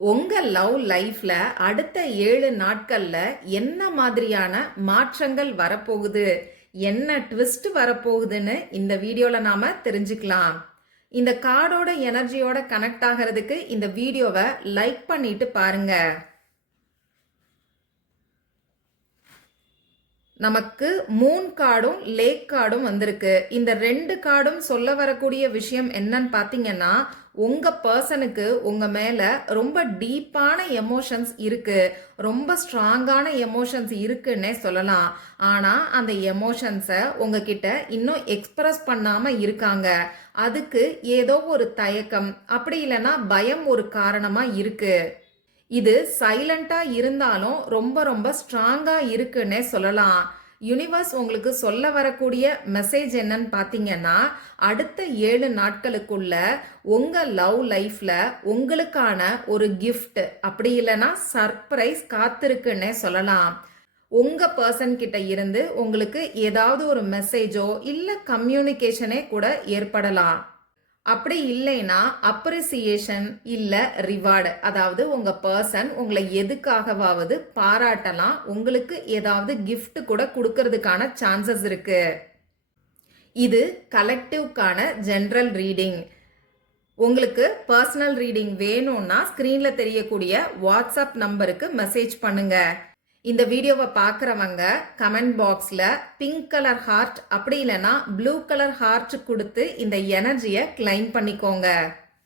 உங்க லவ் லைஃப்ல அடுத்த 7 நாட்கள்ல என்ன மாதிரியான மாற்றங்கள் வரப்போகுது, என்ன ட்விஸ்ட் வரப்போகுதுன்னு இந்த வீடியோல நாம தெரிஞ்சுக்கலாம். இந்த கார்டோட எனர்ஜியோட கனெக்ட் ஆகிறதுக்கு இந்த வீடியோவை லைக் பண்ணிட்டு பாருங்க. நமக்கு மூன் கார்டும் லேக் கார்டும் வந்திருக்கு. இந்த 2 கார்டும் சொல்ல வரக்கூடிய விஷயம் என்னன்னு பார்த்தீங்கன்னா, உங்க பர்சனுக்கு உங்க மேல ரொம்ப டீப்பான எமோஷன்ஸ் இருக்கு, ரொம்ப ஸ்ட்ராங்கான எமோஷன்ஸ் இருக்குன்னே சொல்லலாம். ஆனா அந்த எமோஷன்ஸை உங்ககிட்ட இன்னும் எக்ஸ்பிரஸ் பண்ணாம இருக்காங்க. அதுக்கு ஏதோ ஒரு தயக்கம், அப்படி இல்லைன்னா பயம் ஒரு காரணமா இருக்கு. இது சைலண்டா இருந்தாலும் ரொம்ப ரொம்ப ஸ்ட்ராங்கா இருக்குன்னே சொல்லலாம். யூனிவர்ஸ் உங்களுக்கு சொல்ல வரக்கூடிய மெசேஜ் என்னன்னு பார்த்தீங்கன்னா, அடுத்த 7 நாட்களுக்குள்ள உங்க லவ் லைஃப்ல உங்களுக்கான ஒரு கிஃப்ட், அப்படி இல்லைன்னா சர்ப்ரைஸ் காத்திருக்குன்னே சொல்லலாம். உங்க பர்சன் கிட்ட இருந்து உங்களுக்கு ஏதாவது ஒரு மெசேஜோ இல்ல கம்யூனிகேஷனே கூட ஏற்படலாம். அப்படி இல்லைன்னா அப்ரிசியேஷன் இல்ல ரிவார்டு, அதாவது உங்க பர்சன் உங்களை எதுக்காகவாவது பாராட்டலாம், உங்களுக்கு ஏதாவது கிஃப்ட் கூட கொடுக்கறதுக்கான சான்சஸ் இருக்கு. இது கலெக்டிவ்கான ஜெனரல் ரீடிங். உங்களுக்கு பர்சனல் ரீடிங் வேணும்னா ஸ்கிரீன்ல தெரியக்கூடிய வாட்ஸ்அப் நம்பருக்கு மெசேஜ் பண்ணுங்க. இந்த வீடியோவை பார்க்குறவங்க கமெண்ட் பாக்ஸில் பிங்க் கலர் ஹார்ட் அப்படி இல்லைன்னா ப்ளூ கலர் ஹார்ட் கொடுத்து இந்த எனர்ஜியை கிளைம் பண்ணிக்கோங்க.